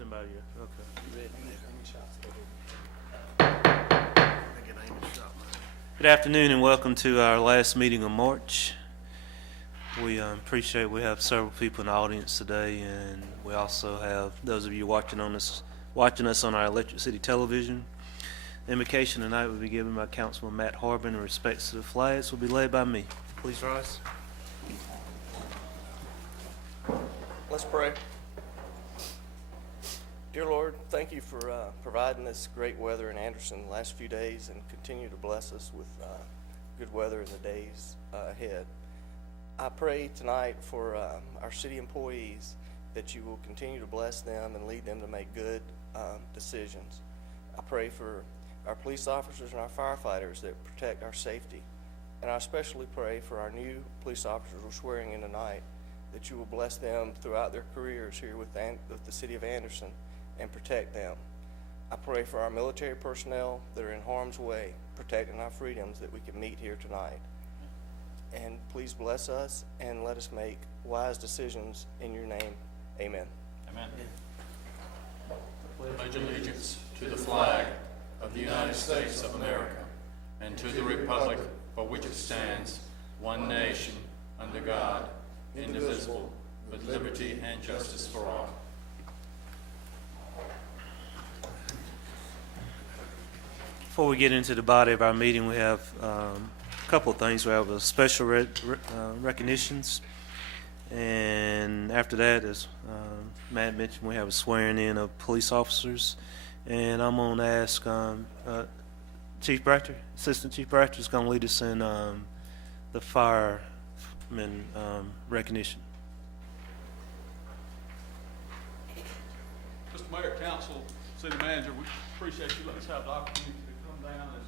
Somebody, okay. Good afternoon and welcome to our last meeting of March. We appreciate we have several people in the audience today, and we also have those of you watching us on our Electric City Television. The invocation tonight will be given by Councilman Matt Harbin, and respects to the flags will be led by me. Please rise. Let's pray. Dear Lord, thank you for providing this great weather in Anderson the last few days, and continue to bless us with good weather in the days ahead. I pray tonight for our city employees that you will continue to bless them and lead them to make good decisions. I pray for our police officers and our firefighters that protect our safety. And I especially pray for our new police officers we're swearing in tonight, that you will bless them throughout their careers here with the city of Anderson and protect them. I pray for our military personnel that are in harm's way, protecting our freedoms, that we can meet here tonight. And please bless us and let us make wise decisions in your name. Amen. Amen. Pledge allegiance to the flag of the United States of America and to the republic for which it stands, one nation, under God, indivisible, with liberty and justice for all. Before we get into the body of our meeting, we have a couple of things. We have a special recognitions, and after that, as Matt mentioned, we have a swearing in of police officers. And I'm going to ask Chief Bratcher, Assistant Chief Bratcher, is going to lead us in the fireman recognition. Mr. Mayor, Council, City Manager, we appreciate you letting us have the opportunity to come down and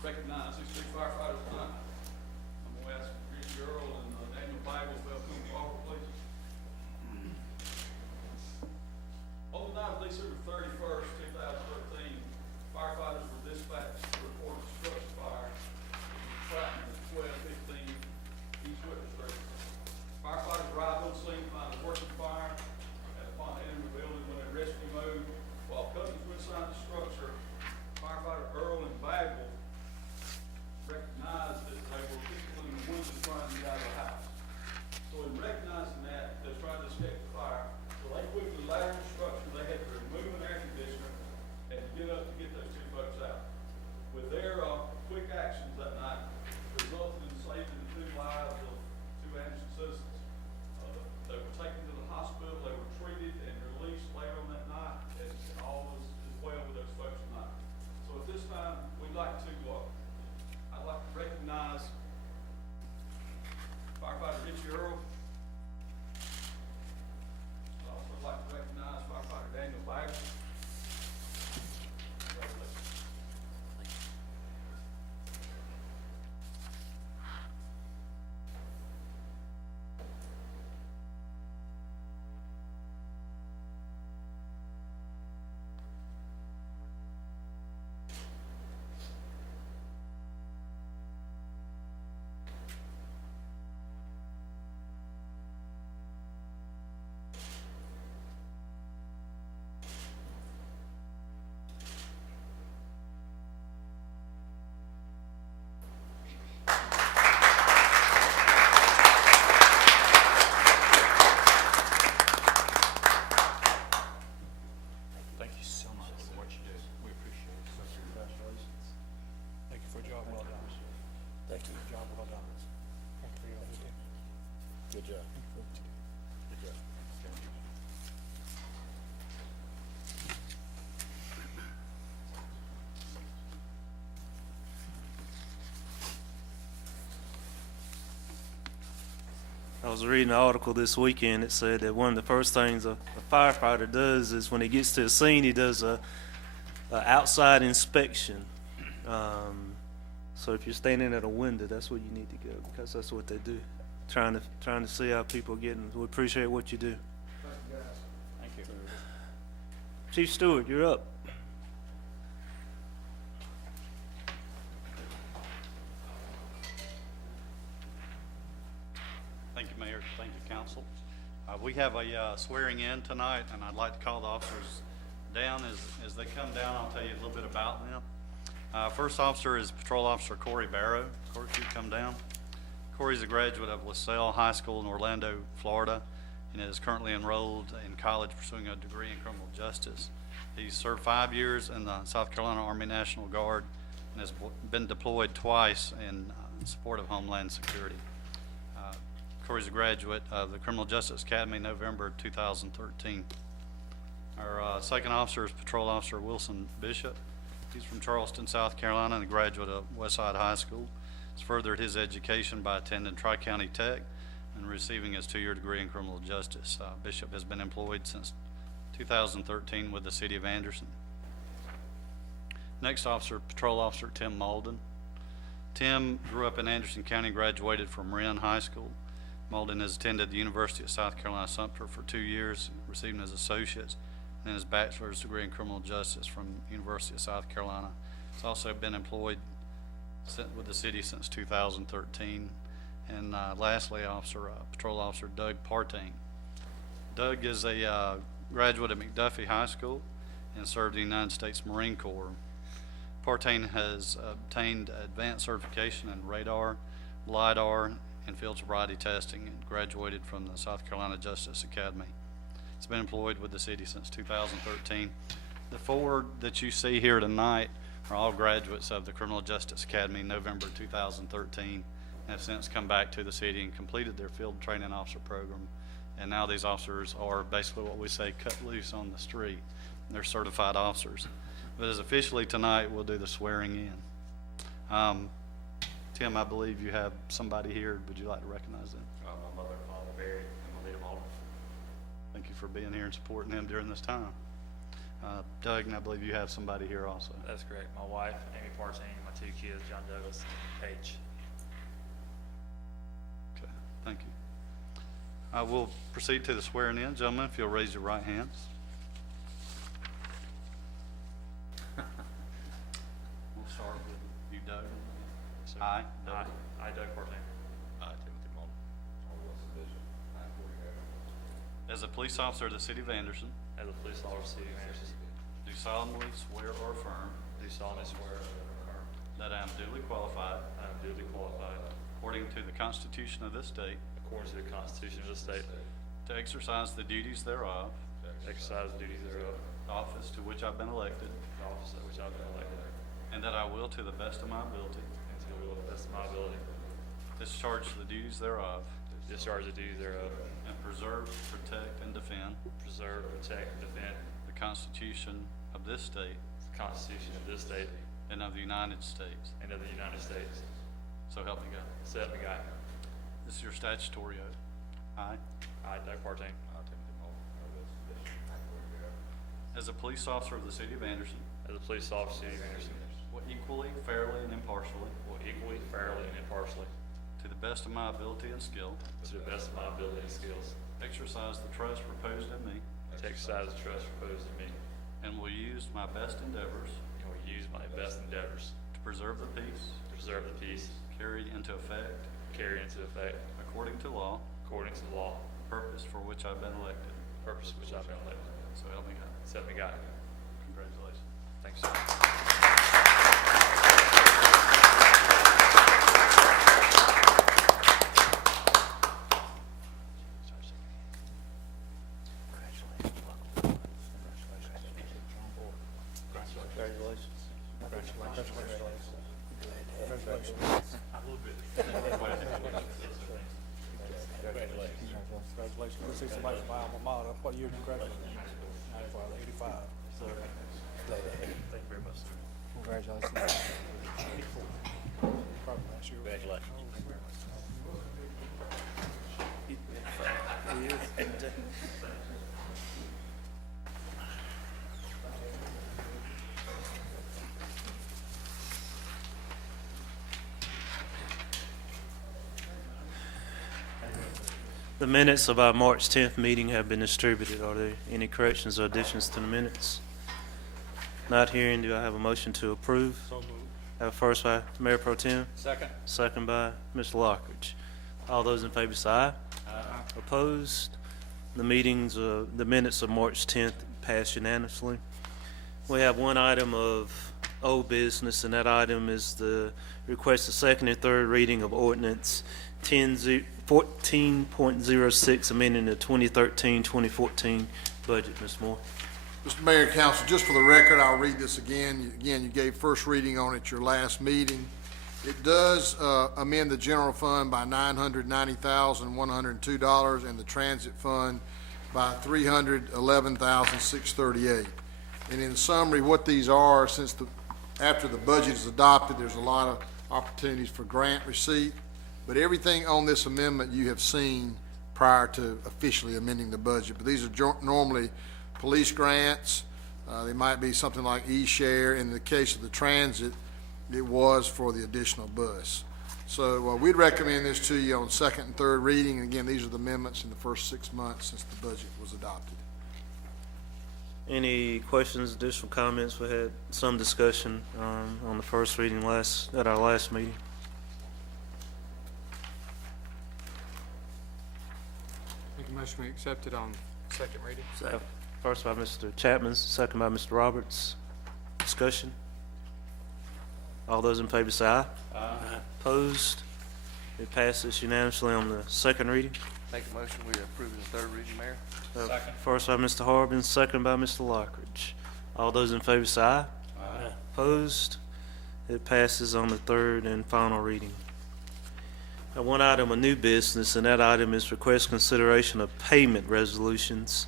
recognize these three firefighters tonight. I'm going to ask Richie, Earle, and Daniel Bagwell to come forward, please. On the night of December 31st, 2013, firefighters were dispatched to report a structure fire in Partain at 1215 East Whitner Street. Firefighters arrived on scene to find a working fire, and upon entering the building when in rescue mode, while cousins were inside the structure, firefighter Earle and Bagwell recognized that they were people in the woods trying to get out of the house. So in recognizing that, they tried to escape the fire. So they quickly laddered the structure. They had to remove an air conditioner and get up to get those two folks out. With their quick actions that night, resulted in saving the two lives of two Anderson citizens. They were taken to the hospital. They were treated and released later on that night, and all was well with those folks tonight. So at this time, we'd like to, I'd like to recognize Firefighter Richie Earle. I'd also like to recognize Firefighter Daniel Bagwell. Congratulations. Thank you so much for what you do. We appreciate it. Congratulations. Thank you for a job well done. Thank you. Job well done. Good job. Good job. I was reading an article this weekend that said that one of the first things a firefighter does is when he gets to a scene, he does a outside inspection. So if you're standing at a window, that's where you need to go, because that's what they do, trying to see how people are getting. We appreciate what you do. Thank you. Chief Stewart, you're up. Thank you, Mayor. Thank you, Council. We We have a swearing in tonight, and I'd like to call the officers down. As they come down, I'll tell you a little bit about them. First officer is Patrol Officer Cory Barrow. Cory, if you come down. Cory's a graduate of LaSalle High School in Orlando, Florida, and is currently enrolled in college pursuing a degree in criminal justice. He's served 5 years in the South Carolina Army National Guard and has been deployed twice in support of Homeland Security. Cory's a graduate of the Criminal Justice Academy, November 2013. Our second officer is Patrol Officer Wilson Bishop. He's from Charleston, South Carolina, and a graduate of Westside High School. He's furthered his education by attending Tri-County Tech and receiving his 2-year degree in criminal justice. Bishop has been employed since 2013 with the City of Anderson. Next officer, Patrol Officer Tim Mauldin. Tim grew up in Anderson County and graduated from Wren High School. Mauldin has attended the University of South Carolina Sumter for 2 years, receiving his associate's and his bachelor's degree in criminal justice from University of South Carolina. He's also been employed with the city since 2013. And lastly, Patrol Officer Doug Partain. Doug is a graduate of McDuffie High School and served in the United States Marine Corps. Partain has obtained advanced certification in radar, LIDAR, and field sobriety testing and graduated from the South Carolina Justice Academy. He's been employed with the city since 2013. The 4 that you see here tonight are all graduates of the Criminal Justice Academy, November 2013, and have since come back to the city and completed their field training officer program. And now these officers are basically what we say cut loose on the street. They're certified officers. But as officially tonight, we'll do the swearing in. Tim, I believe you have somebody here. Would you like to recognize them? My mother, father, Barry, and Mauldin. Thank you for being here and supporting them during this time. Doug, and I believe you have somebody here also. That's correct. My wife, Amy Partain, and my 2 kids, John Douglas and Paige. Okay, thank you. I will proceed to the swearing in. Gentlemen, if you'll raise your right hands. We'll start with you, Doug. Yes, sir. I, I, Doug Partain. I, Timothy Mauldin. as a police officer of the City of Anderson, As a police officer of the City of Anderson, do solemnly swear or affirm do solemnly swear or affirm that I am duly qualified, I am duly qualified, according to the Constitution of this state, according to the Constitution of the state, to exercise the duties thereof, to exercise the duties thereof, the office to which I've been elected, the office at which I have been elected, and that I will, to the best of my ability, and to the best of my ability, discharge the duties thereof, discharge the duties thereof, and preserve, protect, and defend preserve, protect, and defend the Constitution of this state the Constitution of this state and of the United States. and of the United States. So help me God. So help me God. This is your statutory oath. I, I, Doug Partain. as a police officer of the City of Anderson, As a police officer of the City of Anderson, will equally, fairly, and impartially, will equally, fairly, and impartially, to the best of my ability and skill, to the best of my ability and skills, exercise the trust reposed in me, to exercise the trust reposed in me, and will use my best endeavors and will use my best endeavors to preserve the peace, to preserve the peace, carry into effect, carry into effect, according to law, according to the law, the purpose for which I've been elected. purpose which I've been elected. So help me God. So help me God. Congratulations. Thanks, sir. Congratulations. Let's see somebody from my alma mater. What year did you graduate? 85. So, Thank you very much, sir. congratulations. Probably last year. Congratulations. The minutes of our March 10th meeting have been distributed. Are there any corrections or additions to the minutes? Not hearing, do I have a motion to approve? So moved. Have a first by Mayor Pro Tem, Second. second by Mr. Lockridge. All those in favor say aye. Aye. Opposed? the minutes of March 10th passed unanimously. We have one item of old business, and that item is the request of second and third reading of Ordinance 14.06, amending the 2013-2014 budget. Ms. Moore. Mr. Mayor and Council, just for the record, I'll read this again. Again, you gave first reading on it at your last meeting. It does amend the general fund by $990,102 and the transit fund by $311,638. And in summary, what these are, after the budget is adopted, there's a lot of opportunities for grant receipt, but everything on this amendment you have seen prior to officially amending the budget. But these are normally police grants. They might be something like e-share. In the case of the transit, it was for the additional bus. So we'd recommend this to you on second and third reading. And again, these are the amendments in the first 6 months since the budget was adopted. Any questions, additional comments? We had some discussion on the first reading at our last meeting. Make a motion we accept it on second reading. First by Mr. Chapman, second by Mr. Roberts. Discussion? All those in favor say aye. Aye. Opposed? It passes unanimously on the second reading. Make a motion we approve the third reading, Mayor. Second. First by Mr. Harbin, second by Mr. Lockridge. All those in favor say aye. Aye. Opposed? It passes on the third and final reading. Now, one item of new business, and that item is request consideration of payment resolutions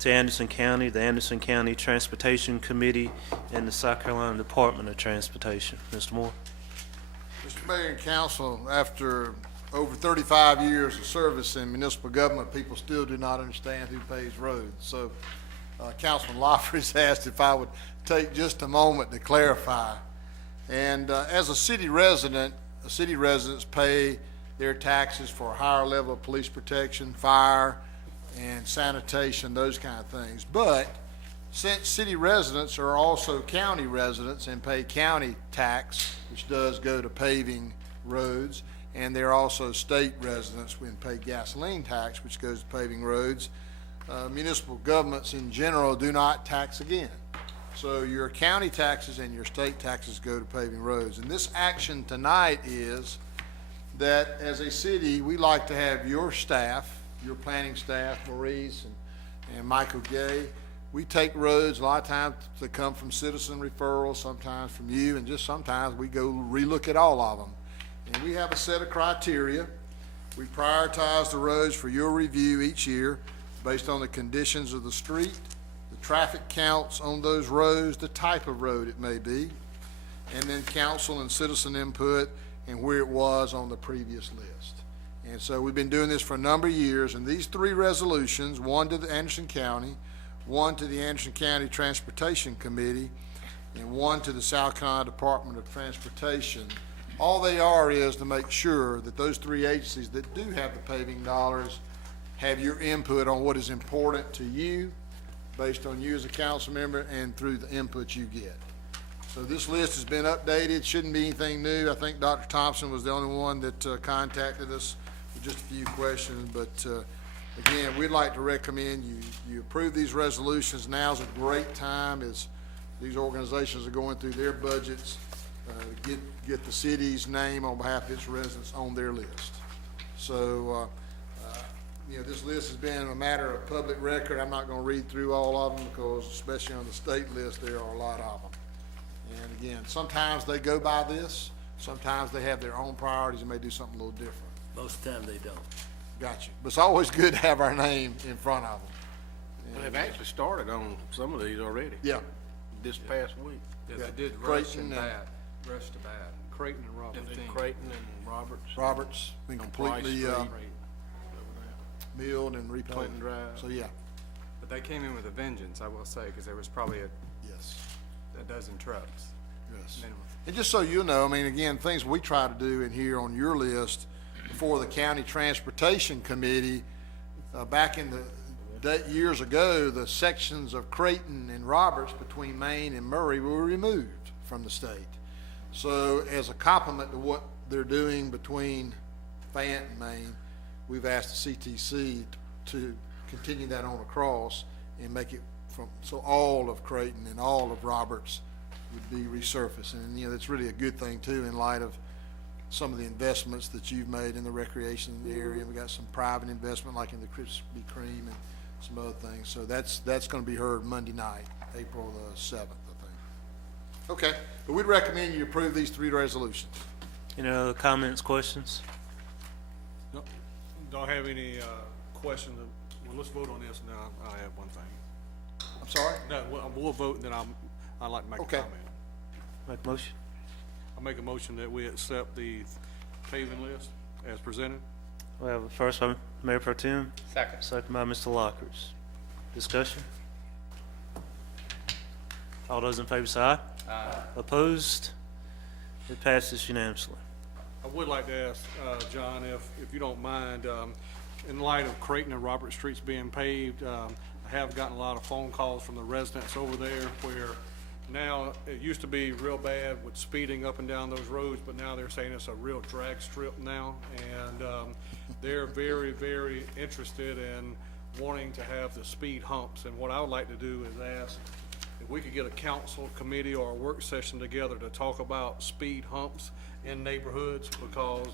to Anderson County, the Anderson County Transportation Committee, and the South Carolina Department of Transportation. Mr. Moore. Mr. Mayor and Council, after over 35 years of service in municipal government, people still do not understand who pays roads. So Councilman Loffer's asked if I would take just a moment to clarify. And as a city resident, city residents pay their taxes for a higher level of police protection, fire, and sanitation, those kind of things. But since city residents are also county residents and pay county tax, which does go to paving roads, and they're also state residents and pay gasoline tax, which goes to paving roads, municipal governments in general do not tax again. So your county taxes and your state taxes go to paving roads. And this action tonight is that as a city, we like to have your staff, your planning staff, Maurice and Michael Gay. We take roads, a lot of times they come from citizen referrals, sometimes from you, and just sometimes we go relook at all of them. And we have a set of criteria. We prioritize the roads for your review each year based on the conditions of the street, the traffic counts on those roads, the type of road it may be, and then council and citizen input and where it was on the previous list. And so we've been doing this for a number of years, and these three resolutions, one to the Anderson County, one to the Anderson County Transportation Committee, and one to the South Carolina Department of Transportation, all they are is to make sure that those three agencies that do have the paving dollars have your input on what is important to you, based on you as a council member and through the input you get. So this list has been updated, shouldn't be anything new. I think Dr. Thompson was the only one that contacted us with just a few questions, but again, we'd like to recommend you approve these resolutions. Now's a great time as these organizations are going through their budgets, get the city's name on behalf of its residents on their list. So, this list has been a matter of public record. I'm not going to read through all of them because, especially on the state list, there are a lot of them. And again, sometimes they go by this. Sometimes they have their own priorities and may do something a little different. Most of the time they don't. Gotcha. But it's always good to have our name in front of them. Well, they've actually started on some of these already. Yeah. This past week. Yeah, Yeah. they did Rush Creighton and and- Bad, Rush to Bad, Creighton and Roberts. They did Creighton and Roberts. Roberts been On Price completely Street, over milled and there. repaved. Clinton Drive. So, yeah, But they came in with a vengeance, I will say, because there was probably a yes, dozen trucks yes. minimum. And just so you know, I mean, again, things we try to do in here on your list for the County Transportation Committee, back in the years ago, the sections of Creighton and Roberts between Maine and Murray were removed from the state. So as a compliment to what they're doing between Fayette and Maine, we've asked the CTC to continue that on across and make it from, so all of Creighton and all of Roberts would be resurfaced. And, you know, that's really a good thing too, in light of some of the investments that you've made in the recreation area. We got some private investment like in the Krispy Kreme and some other things. So that's gonna be heard Monday night, April the 7th, I think. Okay, but we'd recommend you approve these 3 resolutions. Any other comments, questions? Nope. Don't have any, questions. Well, let's vote on this, and then I have one thing. I'm sorry? No, we'll vote, and then I'd like to make a Okay. comment. Make a motion. I'll make a motion that we accept the paving list as presented. We have a first by Mayor Partain, Second. second by Mr. Lockridge. Discussion? All those in favor say aye. Aye. Opposed? It passes unanimously. I would like to ask, John, if you don't mind, in light of Creighton and Robert Streets being paved, I have gotten a lot of phone calls from the residents over there where now, it used to be real bad with speeding up and down those roads, but now they're saying it's a real drag strip now. And they're very, very interested in wanting to have the speed humps. And what I would like to do is ask if we could get a council committee or a work session together to talk about speed humps in neighborhoods, because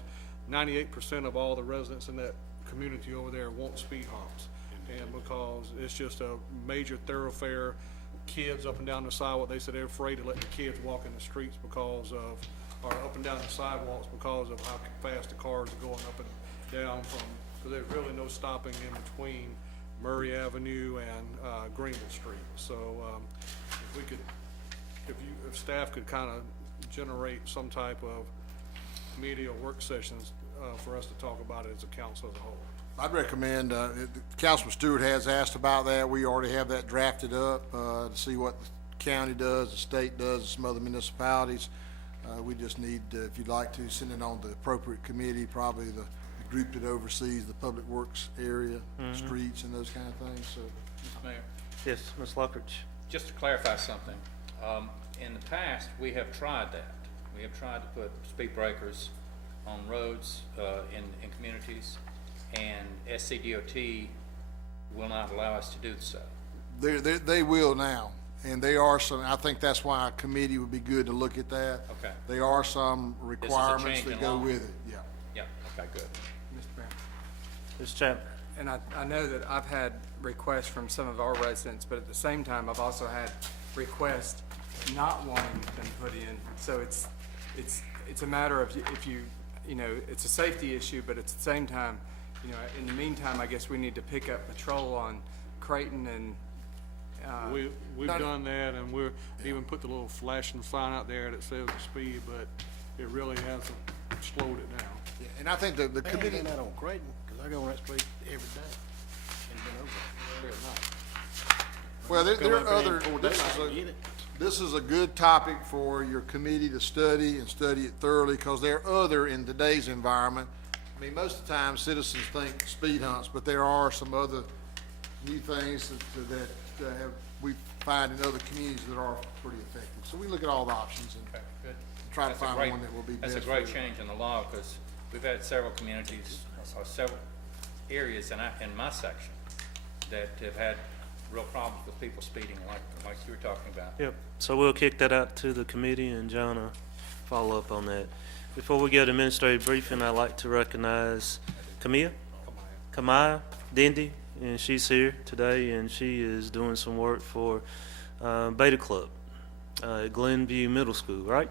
98% of all the residents in that community over there want speed humps. And because it's just a major thoroughfare, kids up and down the sidewalk, they said they're afraid to let the kids walk in the streets because of, or up and down the sidewalks because of how fast the cars are going up and down from, because there's really no stopping in between Murray Avenue and Greenville Street. So if we could, if staff could kind of generate some type of committee or work sessions for us to talk about it as a council as a whole. I'd recommend, Councilman Stewart has asked about that. We already have that drafted up, to see what the county does, the state does, and some other municipalities. We just need, if you'd like to, send it on the appropriate committee, probably the group that oversees the public works area, streets and those kind of things, so. Mr. Mayor, Yes, Ms. Lockridge. just to clarify something, in the past, we have tried that. We have tried to put speed breakers on roads, in communities, and SCDOT will not allow us to do so. They will now, and they are some, I think that's why a committee would be good to look at that. Okay. There are some requirements change that in go law. with it, yeah. Yeah, okay, good. Mr. Mayor. Mr. Chapman. And I know that I've had requests from some of our residents, but at the same time, I've also had requests not wanting them put in. So it's a matter of if you know, it's a safety issue, but at the same time, you know, in the meantime, I guess we need to pick up patrol on Creighton and, We've done that, and we're even put the little flashing sign out there that says the speed, but it really hasn't slowed it down. Yeah, and I think the They ain't committee, done that on Creighton, 'cause I go on that street every day and been over there every night. well, there Come are up there in other, full this daylight is and get it. this is a good topic for your committee to study and study it thoroughly, because there are other, in today's environment, I mean, most of the time citizens think speed humps, but there are some other new things that have, we find in other communities that are pretty effective. So we look at all the options and Okay, good. try to That's a find great- one that will be best. That's a great for change in the law, because we've had several communities, or several areas in my section that have had real problems with people speeding like you were talking about. Yep, so we'll kick that out to the committee, and John will follow up on that. Before we go to administrative briefing, I'd like to recognize Kamaya Dindy, and she's here today, and she is doing some work for Beta Club at Glenview Middle School, right?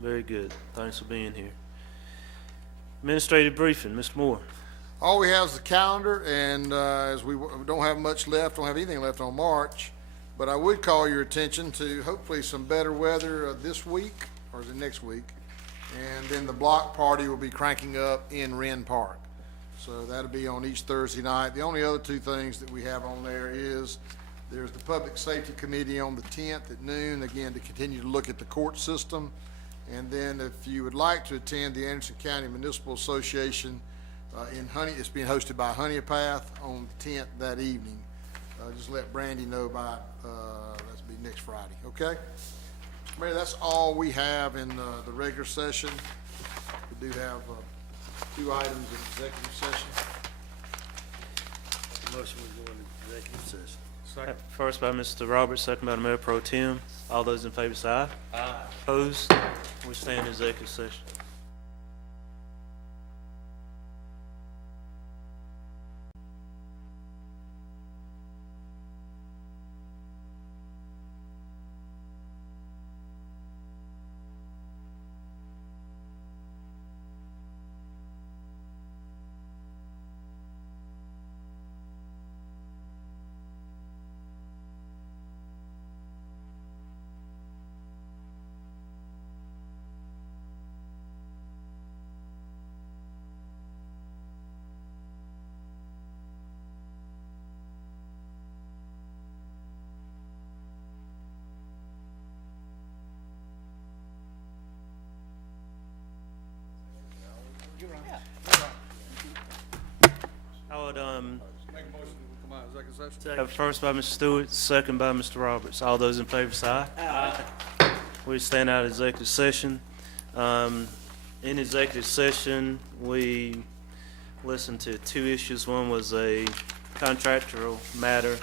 Very good, thanks for being here. Administrative briefing, Mr. Moore. All we have is the calendar, and as we don't have much left, don't have anything left on March, but I would call your attention to hopefully some better weather this week, or is it next week? And then the block party will be cranking up in Wren Park. So that'll be on each Thursday night. The only other two things that we have on there is there's the Public Safety Committee on the 10th at noon, again, to continue to look at the court system. And then if you would like to attend the Anderson County Municipal Association in it's being hosted by Honeypath on the 10th that evening. Just let Brandy know by, that'll be next Friday, okay? Mayor, that's all we have in the regular session. We do have 2 items in executive session. Motion we go into executive session. Second. First by Mr. Roberts, second by the Mayor Pro Tem. All those in favor say aye. Aye. Opposed? We stand in executive session. I would, Make a motion to come out of executive session. have first by Mr. Stewart, second by Mr. Roberts. All those in favor say aye. Aye. We stand out of executive session. In executive session, we listened to two issues. One was a contractual matter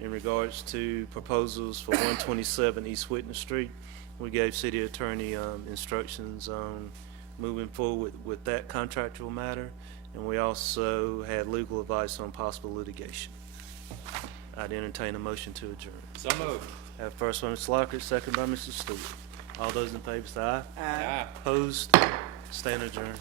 in regards to proposals for 127 East Whitner Street. We gave city attorney instructions on moving forward with that contractual matter, and we also had legal advice on possible litigation. I'd entertain a motion to adjourn. So moved. Have first by Mr. Lockhart, second by Mr. Stewart. All those in favor say aye. Aye. Opposed? Stand adjourned.